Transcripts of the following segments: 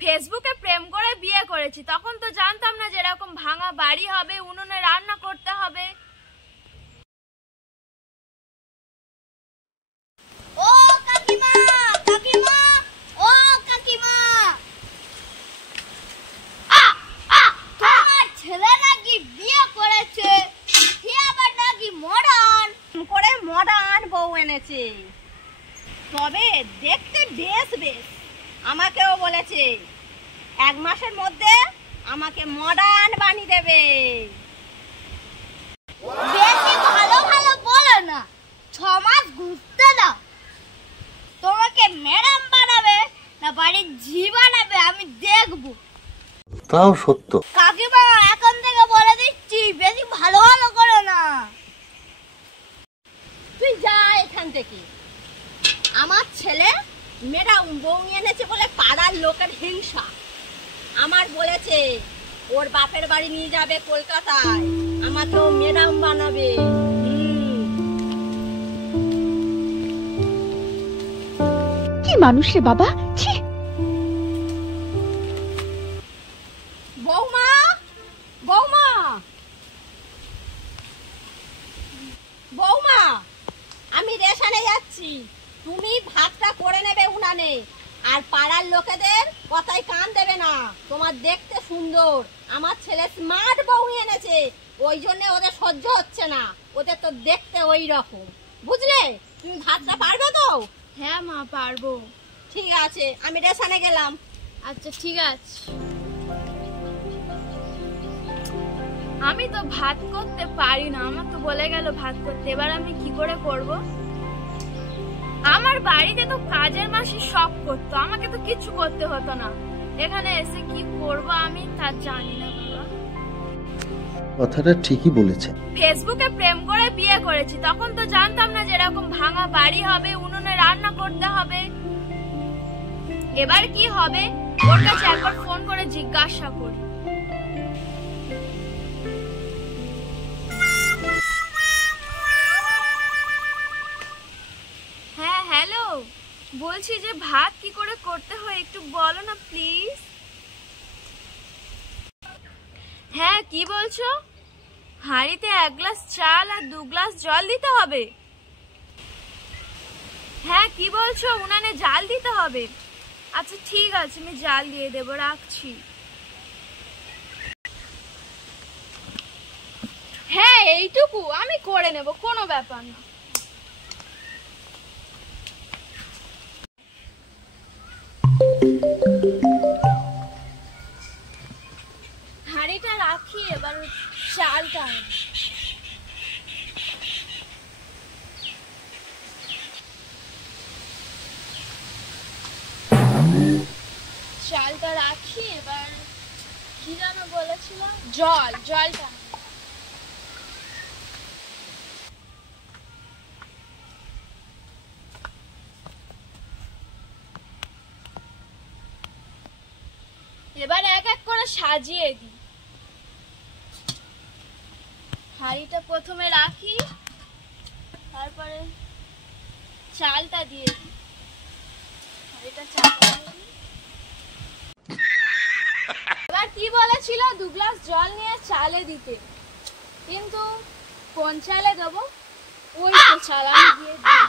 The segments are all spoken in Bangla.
ফেসবুকে প্রেম করে বিয়ে করেছি, তখন তো জানতাম না যে এরকম ভাঙা বাড়ি হবে, উনুনে রান্না করতে হবে। ও কাকিমা, কাকিমা, ও কাকিমা, তোমার ছেলে নাকি বিয়ে করেছে, সে আবার নাকি মডার্ন বউ এনেছে, তবে দেখতে বেশ বেশ। আমাকেও বলেছে 1 মাসের মধ্যে আমাকে মডার্ন বানিয়ে দেবে। বেশি ভালো ভালো বলো না, 6 মাস ঘুরতে দাও। তোমাকে ম্যাডাম বানাবে না বাড়ির ঝি বানাবে আমি দেখবো। তাও সত্য। কাকিমা এখন থেকে বলে দিচ্ছি, বেশি ভালো ভালো করো না। তুই যা এখান থেকে। আমার ছেলে ম্যাডাম বউ এনেছে বলে পাড়ার লোকের হিংসা। আমার বলেছে ওর বাপের বাড়ি নিয়ে যাবে কলকাতায়, আমাকেও ম্যাডাম বানাবে। কি মানুষ রে বাবা, ছি। বৌমা, বৌমা, বৌমা, আমি রেশনে যাচ্ছি, তুমি ভাতটা করে নেবে উনানে। আর পাড়ার লোকেদের কথায় কান দেবে না। তোমার দেখতে সুন্দর, আমার ছেলে স্মার্ট বউ এনেছে, ওই জন্য ওদের সহ্য হচ্ছে না, ওদের তো দেখতে ওই রকম, বুঝলে? তুমি ভাতটা পারবে তো? হ্যাঁ মা, পারবো। ঠিক আছে, আমি রেশনে গেলাম। আচ্ছা ঠিক আছে। আমি তো ভাত করতে পারি না, আমার তো বলে গেল ভাত করতে, এবার আমি কি করে করব? আমার বাড়িতে তো কাজের মাসি সব করতো, আমাকে তো কিছু করতে হতো না। এখানে এসে কি করব আমি তা জানি না বাবা। কথাটা ঠিকই বলেছে। ফেসবুকে প্রেম করে বিয়ে করেছি, তখন তো জানতাম না যে এরকম ভাঙা বাড়ি হবে, উনুনে রান্না করতে হবে। এবার কি হবে ওর কাছে একবার ফোন করে জিজ্ঞাসা করি। হ্যাঁ হ্যালো, বলছি যে ভাত কি করে করতে হয় একটু বলো না প্লিজ। হ্যাঁ কি বলছো? হাঁড়িতে 1 গ্লাস চাল আর 2 গ্লাস জল দিতে হবে? হ্যাঁ কি বলছো, উনানে জাল দিতে হবে? আচ্ছা ঠিক আছে, আমি জাল দিয়ে দেবো, রাখছি। হ্যাঁ এইটুকু আমি করে নেব, কোনো ব্যাপার না। হাঁড়িটা রাখি, এবার চালটা চালটা রাখি, এবার কি যেন বলেছিল, জলটা এবার এক এক করে সাজিয়ে দিই। হাঁড়িটা প্রথমে রাখি, তারপরে চালটা দিয়ে দিই। হাঁড়িটা চালটা দিয়ে দিই। এবার কি বলেছিল 2 গ্লাস জল নিয়ে চালে দিতে, কিন্তু কোন চালে দেবো? ওই তো চাল, আমি দিয়ে দিই।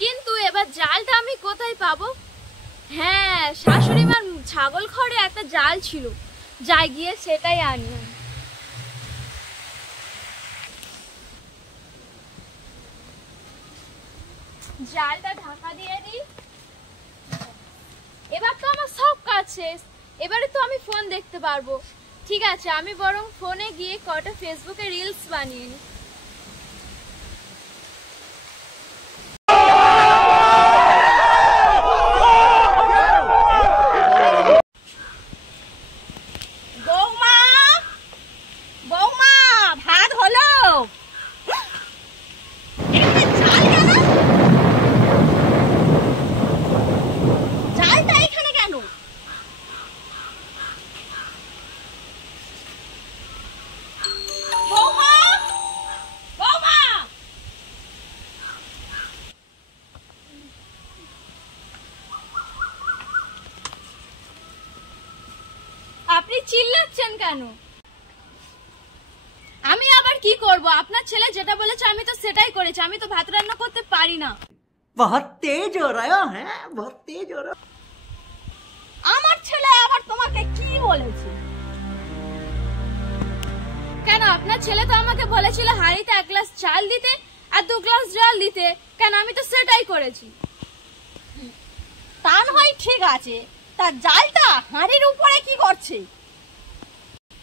কিন্তু এবার জালটা আমি কোথায় পাবো? হ্যাঁ, শাশুড়ি মার ছাগল ঘরে একটা জাল ছিল, যাই গিয়ে সেটাই আনি। জালটা ঢাকা দিয়ে দিই। এবার তো আমার সব কাজ শেষ, এবারে তো আমি ফোন দেখতে পারবো। ঠিক আছে, আমি বরং ফোনে গিয়ে কটা ফেসবুকে রিলস বানিয়ে নিই। কেন? আমি আবার কি করব? আপনার ছেলে যেটা বলেছে আমি তো সেটাই করেছি। আমি তো ভাত রান্না করতে পারি না। बहुत तेज हो रहा है बहुत तेज हो रहा। আমার ছেলে আবার তোমাকে কি বলেছে? কেন? আপনার ছেলে তো আমাকে বলেছিল হাঁড়িতে 1 গ্লাস চাল দিতে আর 2 গ্লাস জল দিতে। কেন? আমি তো সেটাই করেছি। তা নয় ঠিক আছে, তা জালটা হাঁড়ির উপরে কি করছে?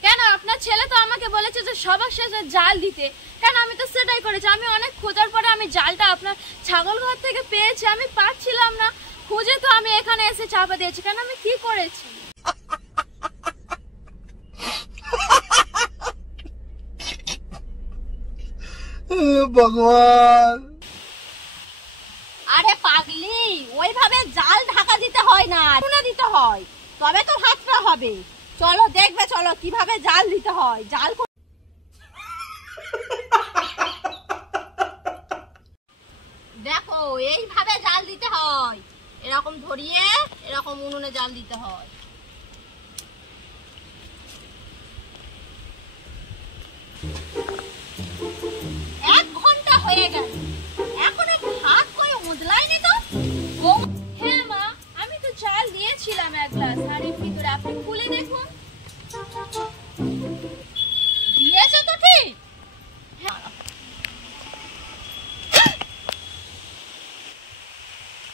কেন? আপনার ছেলে তো আমাকে বলেছে যে সবার শেষে জাল দিতে। কেন? আমি তো সেটাই করেছি। আমি অনেক খোঁজার পরে আমি জালটা আপনার ছাগল ঘর থেকে পেয়েছি। আমি পাচ্ছিলাম না, খুঁজে তো আমি এখানে এসে চাপা দিয়েছি। কেন? আমি কি করেছি? ভগবান, আরে পাগলি, ওইভাবে জাল ঢাকা দিতে হয় না, টুনা দিতে হয়, তবে তো ভাতটা হবে। চলো দেখবে, চলো কিভাবে জাল দিতে হয়। জাল দেখো, এইভাবে জাল দিতে হয়। এরকম ধরিয়ে এরকম উনুনে জাল দিতে হয়। এক ঘন্টা হয়ে গেল, এখনো ভাত কই উদলায়নি তো। হ্যাঁ মা, আমি তো চাল দিয়েছিলাম 1 গ্লাস হাঁড়ির ভিতরে। আপনি খুলে দেখুন। দিয়েছো তো ঠিক?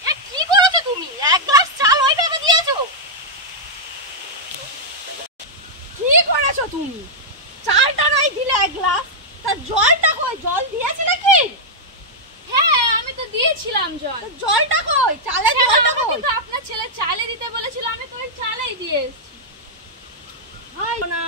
এ কি করেছো তুমি? 1 গ্লাস চাল ওইভাবে দিয়েছো? কি করেছো তুমি? চালটা নয় দিলে 1 গ্লাস, তা জলটা কই? জল দিয়েছিলে কি? হ্যাঁ, আমি তো দিয়েছিলাম জল। তা জলটা কই? চালের জলটা আমাকে কই? তো আপনার ছেলে চালে দিতে বলেছিল, আমি তো ওই চালেই দিয়ে এসেছি। ভাই না,